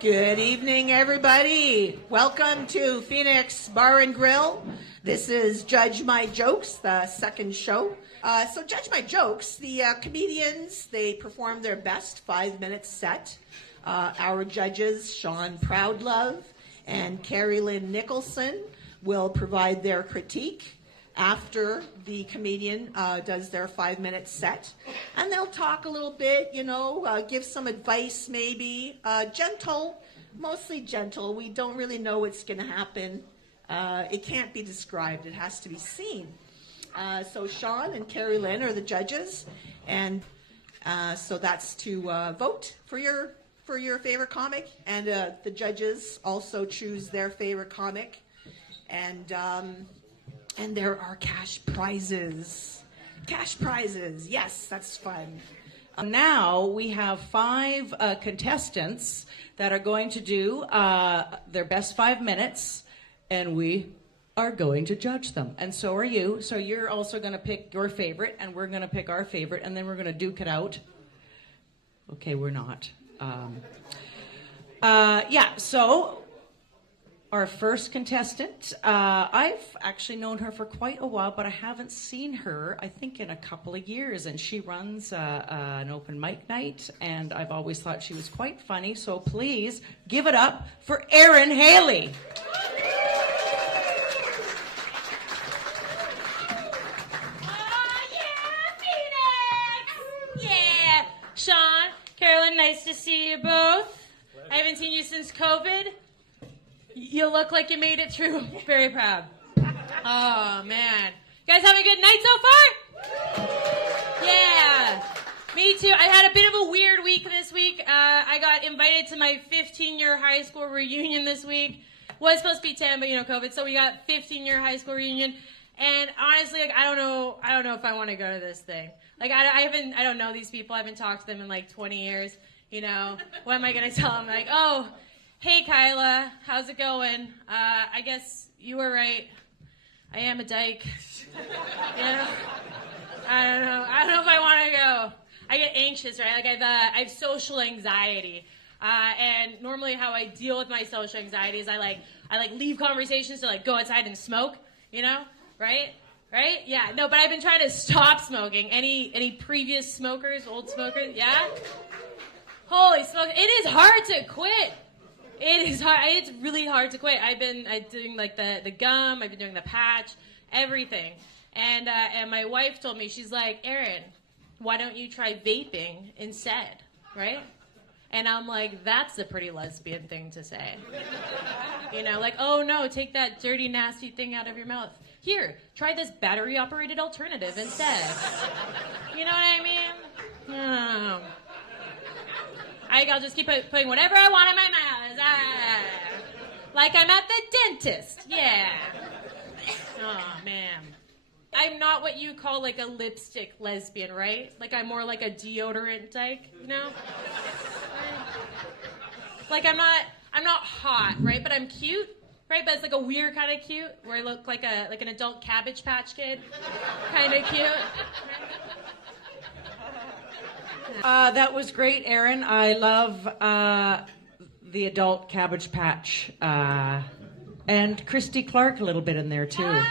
Good evening, everybody. Welcome to Phoenix Bar and Grill. This is Judge My Jokes, the second show. So Judge My Jokes, the comedians, they perform their best 5-minute set. Our judges, Sean Proudlove and Carrie Lynn Nicholson, will provide their critique after the comedian does their 5-minute set. And they'll talk a little bit, give some advice maybe. Gentle, mostly gentle. We don't really know what's going to happen. It can't be described. It has to be seen. So Sean and Carrie Lynn are the judges. And so that's to vote for your favorite comic. And the judges also choose their favorite comic. And there are cash prizes. Cash prizes. Yes, that's fun. Now we have 5 contestants that are going to do their best 5 minutes, and we are going to judge them. And so are you. So you're also going to pick your favorite, and we're going to pick our favorite, and then we're going to duke it out. Okay, we're not. So our first contestant, I've actually known her for quite a while, but I haven't seen her, I think, in a couple of years. And she runs an open mic night, and I've always thought she was quite funny. So please give it up for Erin Haley. Yeah, Sean, Carolyn, nice to see you both. I haven't seen you since COVID. You look like you made it through. Very proud. Oh, man. You guys having a good night so far? Yeah. Me too. I had a bit of a weird week this week. I got invited to my 15-year high school reunion this week. Was supposed to be 10, but COVID. So we got 15-year high school reunion. And honestly, I don't know if I want to go to this thing. I don't know these people. I haven't talked to them in 20 years. What am I going to tell them? Hey, Kyla, how's it going? I guess you were right. I am a dyke. I don't know. I don't know if I want to go. I get anxious, right? I have social anxiety. And normally how I deal with my social anxiety is I leave conversations to go outside and smoke, right? Right? Yeah. No, but I've been trying to stop smoking. Any previous smokers, old smokers? Yeah? Holy smoke. It is hard to quit. It is hard. It's really hard to quit. I'm doing the gum. I've been doing the patch, everything. And my wife told me, she's like, Erin, why don't you try vaping instead, right? And I'm like, that's a pretty lesbian thing to say. Oh no, take that dirty, nasty thing out of your mouth. Here, try this battery-operated alternative instead. You know what I mean? Oh. I'll just keep putting whatever I want in my mouth. Like I'm at the dentist. Yeah. Oh, man. I'm not what you call a lipstick lesbian, right? I'm more like a deodorant dyke, I'm not hot, right? But I'm cute, right? But it's a weird kind of cute, where I look like an adult Cabbage Patch Kid kind of cute. That was great, Erin. I love the adult Cabbage Patch. And Christy Clark a little bit in there, too.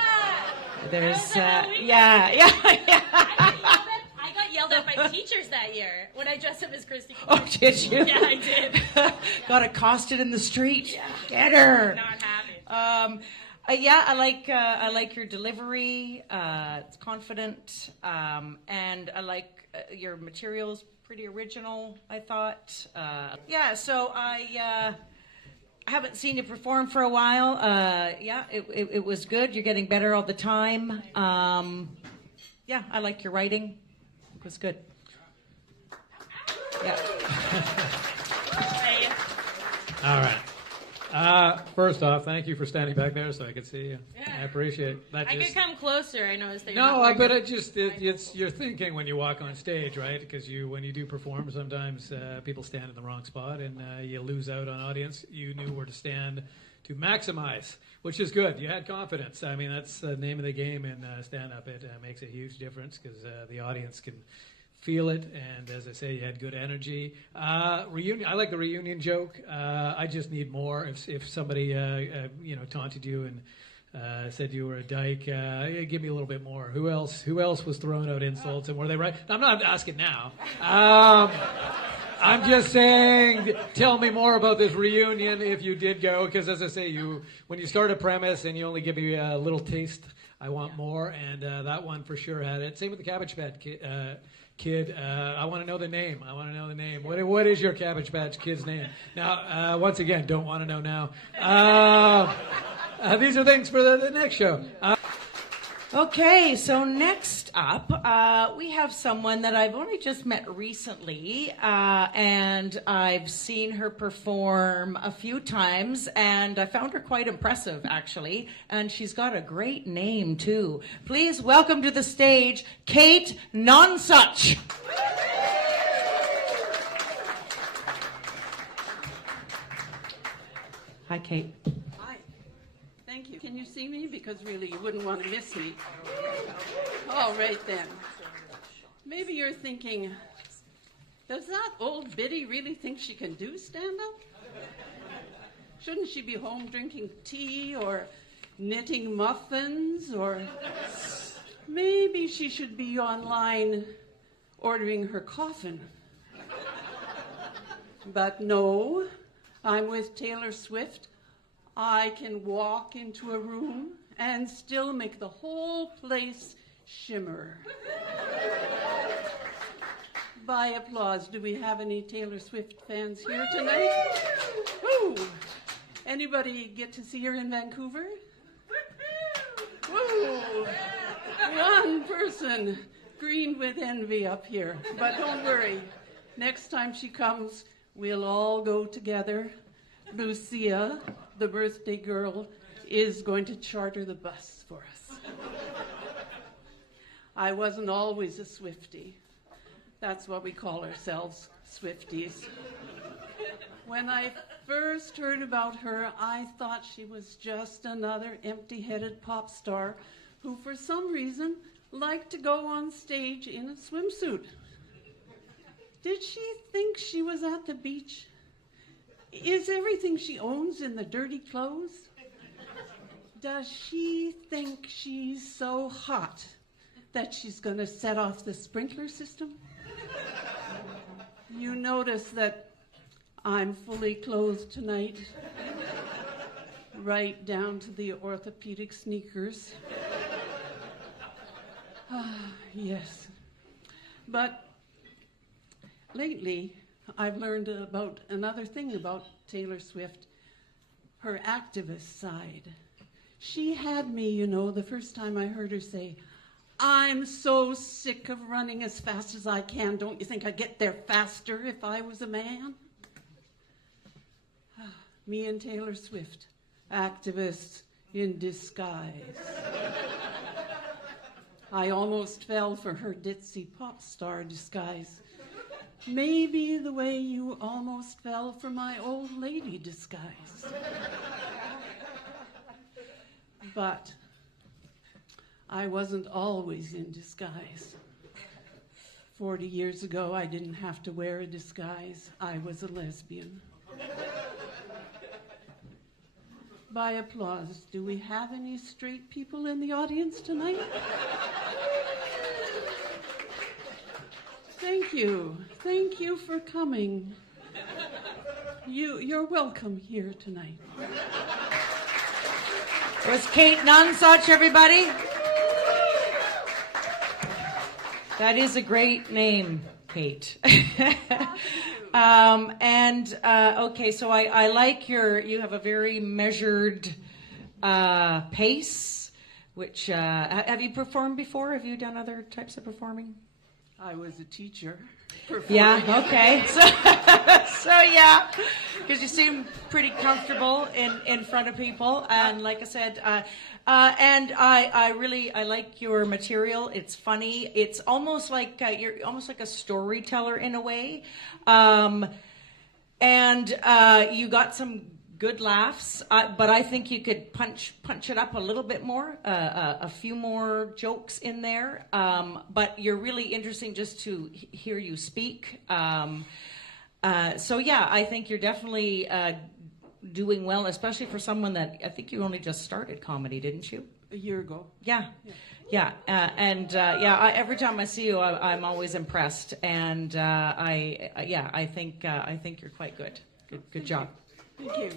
There's, yeah. I got yelled at by teachers that year when I dressed up as Christy Clark. Oh, did you? Yeah, I did. Got accosted in the street. Yeah. Get her. Not happy. I like your delivery. It's confident, and I like your materials. Pretty original, I thought. So I haven't seen you perform for a while. It was good. You're getting better all the time. I like your writing. It was good. Yeah. All right. First off, thank you for standing back there so I could see you. Yeah. I appreciate that. I could come closer. I noticed that. No, I bet it's you're thinking when you walk on stage, right? Because when you do perform, sometimes people stand in the wrong spot and you lose out on audience. You knew where to stand to maximize, which is good. You had confidence. That's the name of the game in stand-up. It makes a huge difference because the audience can feel it, and as I say, you had good energy. Reunion. I like the reunion joke. I just need more. If somebody taunted you and said you were a dyke, give me a little bit more. Who else was throwing out insults, and were they right? I'm not asking now. I'm just saying, tell me more about this reunion if you did go, because as I say, when you start a premise and you only give me a little taste, I want more, and that one for sure had it. Same with the Cabbage Patch Kid. I want to know the name. What is your Cabbage Patch Kid's name? Now, once again, don't want to know now. These are things for the next show. Okay, so next up, we have someone that I've only just met recently, and I've seen her perform a few times, and I found her quite impressive, actually, and she's got a great name, too. Please welcome to the stage, Kate Nonesuch. Hi, Kate. Thank you. Can you see me? Because really, you wouldn't want to miss me. All right, then. Maybe you're thinking, does that old biddy really think she can do stand-up? Shouldn't she be home drinking tea or knitting muffins? Or maybe she should be online ordering her coffin. But no, I'm with Taylor Swift. I can walk into a room and still make the whole place shimmer. By applause, do we have any Taylor Swift fans here tonight? Woo! Anybody get to see her in Vancouver? Woo! One person green with envy up here. But don't worry, next time she comes, we'll all go together. Lucia, the birthday girl, is going to charter the bus for us. I wasn't always a Swiftie. That's what we call ourselves, Swifties. When I first heard about her, I thought she was just another empty-headed pop star who, for some reason, liked to go on stage in a swimsuit. Did she think she was at the beach? Is everything she owns in the dirty clothes? Does she think she's so hot that she's going to set off the sprinkler system? You notice that I'm fully clothed tonight, right down to the orthopedic sneakers. Yes. But lately, I've learned about another thing about Taylor Swift, her activist side. She had me, the first time I heard her say, "I'm so sick of running as fast as I can. Don't you think I'd get there faster if I was a man?" Me and Taylor Swift, activists in disguise. I almost fell for her ditzy pop star disguise. Maybe the way you almost fell for my old lady disguise. But I wasn't always in disguise. 40 years ago, I didn't have to wear a disguise. I was a lesbian. By applause, do we have any straight people in the audience tonight? Thank you. Thank you for coming. You're welcome here tonight. It was Kate Nonesuch, everybody. That is a great name, Kate. Okay, so I like you have a very measured pace, which, have you performed before? Have you done other types of performing? I was a teacher. Yeah, okay. So yeah, because you seem pretty comfortable in front of people, and like I said, and I like your material. It's funny. It's almost like you're almost like a storyteller in a way, and you got some good laughs, but I think you could punch it up a little bit more, a few more jokes in there. But you're really interesting just to hear you speak. So yeah, I think you're definitely doing well, especially for someone that I think you only just started comedy, didn't you? A year ago. Yeah. Every time I see you, I'm always impressed, and I think you're quite good. Good job. Thank you.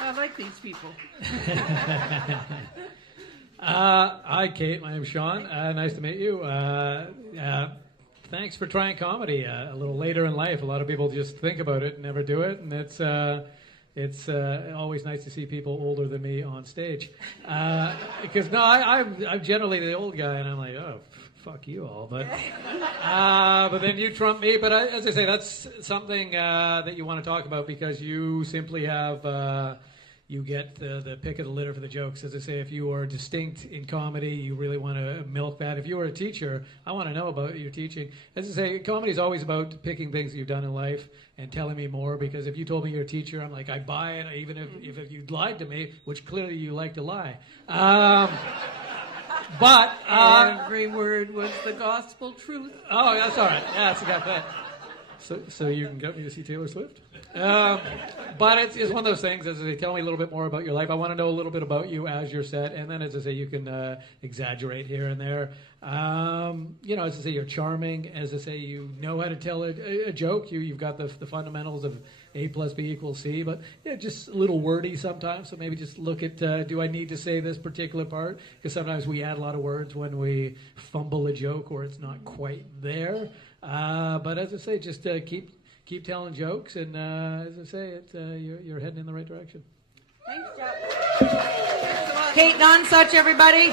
I like these people. Hi, Kate. My name's Sean. Nice to meet you. Thanks for trying comedy a little later in life. A lot of people just think about it and never do it, and it's always nice to see people older than me on stage. Because I'm generally the old guy, and I'm like, oh, fuck you all. But then you trump me. But as I say, that's something that you want to talk about because you simply have. You get the pick of the litter for the jokes. As I say, if you are distinct in comedy, you really want to milk that. If you were a teacher, I want to know about your teaching. As I say, comedy is always about picking things that you've done in life and telling me more, because if you told me you're a teacher, I'm like, I buy it, even if you lied to me, which clearly you like to lie. But every word was the gospel truth. Oh, that's all right. Yeah, that's a good thing. So you can get me to see Taylor Swift? But it's one of those things, as they tell me a little bit more about your life. I want to know a little bit about you as you're set, and then, as I say, you can exaggerate here and there. As I say, you're charming. As I say, you know how to tell a joke. You've got the fundamentals of A plus B equals C, but yeah, just a little wordy sometimes. So maybe just look at, do I need to say this particular part? Because sometimes we add a lot of words when we fumble a joke or it's not quite there. But as I say, just keep telling jokes, and as I say, you're heading in the right direction. Thanks, Jeff. Kate Nonesuch, everybody.